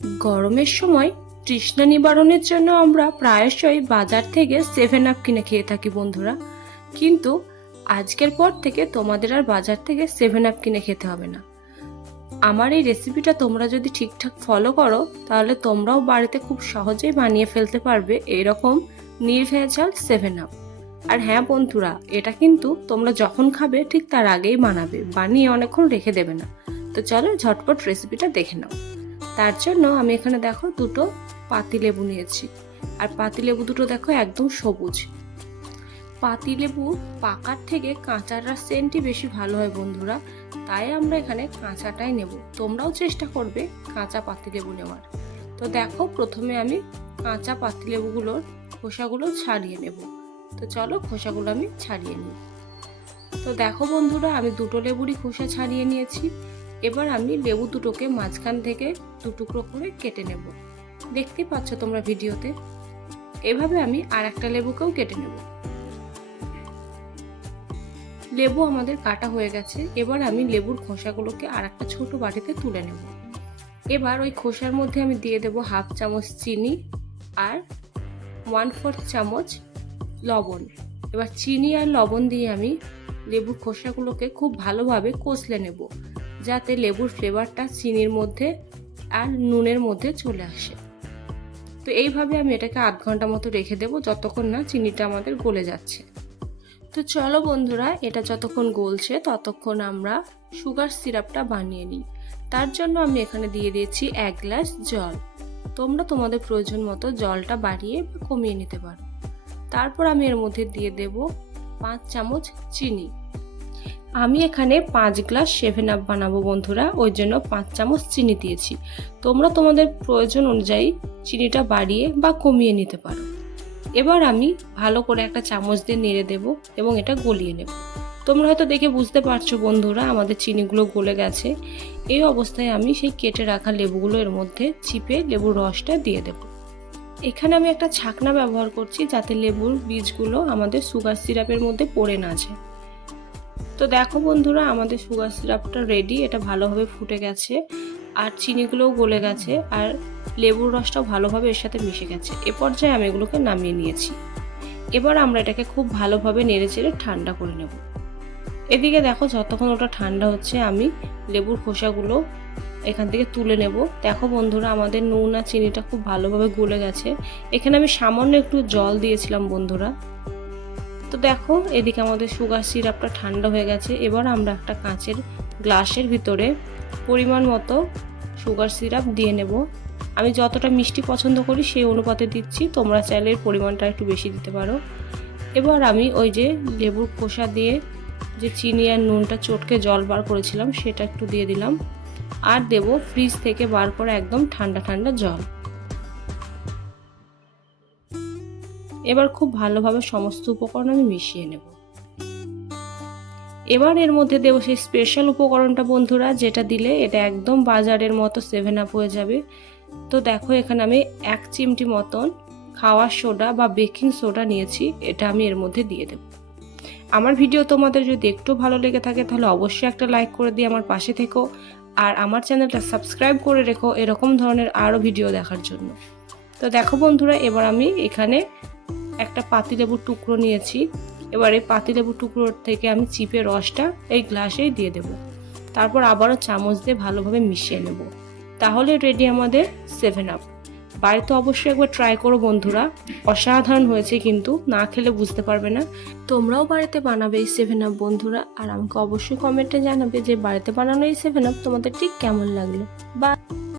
গরমের সময় তৃষ্ণা নিবারণের জন্য আমরা প্রায়শই বাজার থেকে সেভেন আপ কিনে খেয়ে থাকি বন্ধুরা। কিন্তু আজকের পর থেকে তোমাদের আর বাজার থেকে সেভেন আপ কিনে খেতে হবে না। আমার এই রেসিপিটা তোমরা যদি ঠিকঠাক ফলো করো, তাহলে তোমরাও বাড়িতে খুব সহজেই বানিয়ে ফেলতে পারবে এরকম নির্ভেজাল সেভেন আপ আর হ্যাঁ বন্ধুরা, এটা কিন্তু তোমরা যখন খাবে ঠিক তার আগেই বানাবে, বানিয়ে অনেকক্ষণ রেখে দেবে না। তো চলো ঝটপট রেসিপিটা দেখে নাও। তার জন্য আমি এখানে দেখো দুটো পাতিলেবু নিয়েছি। আর পাতিলেবু দুটো দেখো একদম সবুজ। পাতিলেবু পাকার থেকে কাঁচাটার সেন্টই বেশি ভালো হয় বন্ধুরা, তাই আমরা এখানে কাঁচাটাই নেব। তোমরাও চেষ্টা করবে কাঁচা পাতিলেবু নেওয়ার। তো দেখো প্রথমে আমি কাঁচা পাতিলেবুগুলোর খোসাগুলো ছাড়িয়ে নেব। তো চলো খোসাগুলো আমি ছাড়িয়ে নিই। তো দেখো বন্ধুরা, আমি দুটো লেবুরই খোসা ছাড়িয়ে নিয়েছি। এবার আমি লেবু দুটোকে মাঝখান থেকে দু টুকরো করে কেটে নেব। দেখতেই পাচ্ছ তোমরা ভিডিওতে? এভাবে আমি আর একটা লেবুকেও কেটে নেব। লেবু আমাদের কাটা হয়ে গেছে। এবার আমি লেবুর খোসাগুলোকে আর একটা ছোট বাটিতে তুলে নেব। এবার ওই খোসার মধ্যে আমি দিয়ে দেব হাফ চামচ চিনি আর ওয়ান ফোর্থ চামচ লবণ। এবার চিনি আর লবণ দিয়ে আমি লেবুর খোসাগুলোকে খুব ভালোভাবে কষলে নেব। যাতে লেবুর ফ্লেভারটা চিনির মধ্যে আর নুনের মধ্যে চলে আসে। তো এইভাবে আমি এটাকে আধ ঘণ্টা মতো রেখে দেবো যতক্ষণ না চিনিটা আমাদের গলে যাচ্ছে। তো চলো বন্ধুরা, এটা যতক্ষণ গলছে ততক্ষণ আমরা সুগার সিরাপটা বানিয়ে নিই। তার জন্য আমি এখানে দিয়ে দিয়েছি এক গ্লাস জল। তোমরা তোমাদের প্রয়োজন মতো জলটা বাড়িয়ে কমিয়ে নিতে পারো। তারপর আমি এর মধ্যে দিয়ে দেব পাঁচ চামচ চিনি। আমি এখানে পাঁচ গ্লাস সেভেন আপ বানাবো বন্ধুরা, ওই জন্য পাঁচ চামচ চিনি দিয়েছি। তোমরা তোমাদের প্রয়োজন অনুযায়ী চিনিটা বাড়িয়ে বা কমিয়ে নিতে পারো। এবার আমি ভালো করে একটা চামচ দিয়ে নেড়ে দেব এবং এটা গলিয়ে নেব। তোমরা হয়তো দেখে বুঝতে পারছ বন্ধুরা, আমাদের চিনিগুলো গলে গেছে। এই অবস্থায় আমি সেই কেটে রাখা লেবুগুলো এর মধ্যে চিপে লেবুর রসটা দিয়ে দেব। এখানে আমি একটা ছাকনা ব্যবহার করছি যাতে লেবুর বীজগুলো আমাদের সুগার সিরাপের মধ্যে পড়ে না যায়। তো দেখো বন্ধুরা, আমাদের সুগার সিরাপটা রেডি এটা ভালোভাবে ফুটে গেছে, আর চিনিগুলোও গলে গেছে, আর লেবুর রসটাও ভালোভাবে এর সাথে মিশে গেছে। এ পর্যায়ে আমি এগুলোকে নামিয়ে নিয়েছি। এবার আমরা এটাকে খুব ভালোভাবে নেড়ে চেড়ে ঠান্ডা করে নেব। এদিকে দেখো, যতক্ষণ ওটা ঠান্ডা হচ্ছে, আমি লেবুর খোসাগুলো এখান থেকে তুলে নেব। দেখো বন্ধুরা, আমাদের নুন আর চিনিটা খুব ভালোভাবে গলে গেছে। এখানে আমি সামান্য একটু জল দিয়েছিলাম বন্ধুরা। তো দেখো, এদিকে আমাদের সুগার সিরাপটা ঠান্ডা হয়ে গেছে। এবার আমরা একটা কাঁচের গ্লাসের ভিতরে পরিমাণ মতো সুগার সিরাপ দিয়ে নেব। আমি যতটা মিষ্টি পছন্দ করি সেই অনুপাতে দিচ্ছি, তোমরা চাইলে পরিমাণটা একটু বেশি দিতে পারো। এবার আমি ওই যে লেবুর খোসা দিয়ে যে চিনি আর নুনটা চটকে জল বার করেছিলাম, সেটা একটু দিয়ে দিলাম। আর দেব ফ্রিজ থেকে বার করা একদম ঠান্ডা ঠান্ডা জল। এবার খুব ভালোভাবে সমস্ত উপকরণ আমি মিশিয়ে নেব। এবার এর মধ্যে দেবো সেই স্পেশাল উপকরণটা বন্ধুরা, যেটা দিলে এটা একদম বাজারের মতো সেভেন আপ হয়ে যাবে। তো দেখো এখানে আমি এক চিমটি মতন খাওয়ার সোডা বা বেকিং সোডা নিয়েছি, এটা আমি এর মধ্যে দিয়ে দেব। আমার ভিডিও তোমাদের যদি একটু ভালো লেগে থাকে, তাহলে অবশ্যই একটা লাইক করে দিয়ে আমার পাশে থেকো আর আমার চ্যানেলটা সাবস্ক্রাইব করে রেখো এরকম ধরনের আরও ভিডিও দেখার জন্য। তো দেখো বন্ধুরা, এবার আমি এখানে একটা পাতিলেবুর টুকরো নিয়েছি। এবার এই পাতিলেবুর টুকরোর থেকে আমি চিপে রসটা এই গ্লাসেই দিয়ে দেব। তারপর আবারও চামচ দিয়ে ভালোভাবে মিশিয়ে নেব। তাহলে রেডি আমাদের সেভেন আপ বাড়িতে অবশ্যই একবার ট্রাই করো বন্ধুরা। অসাধারণ হয়েছে কিন্তু, না খেলে বুঝতে পারবে না। তোমরাও বাড়িতে বানাবে এই সেভেন আপ বন্ধুরা। আর আমাকে অবশ্যই কমেন্টে জানাবে যে বাড়িতে বানানো এই সেভেন আপ তোমাদের ঠিক কেমন লাগল। বা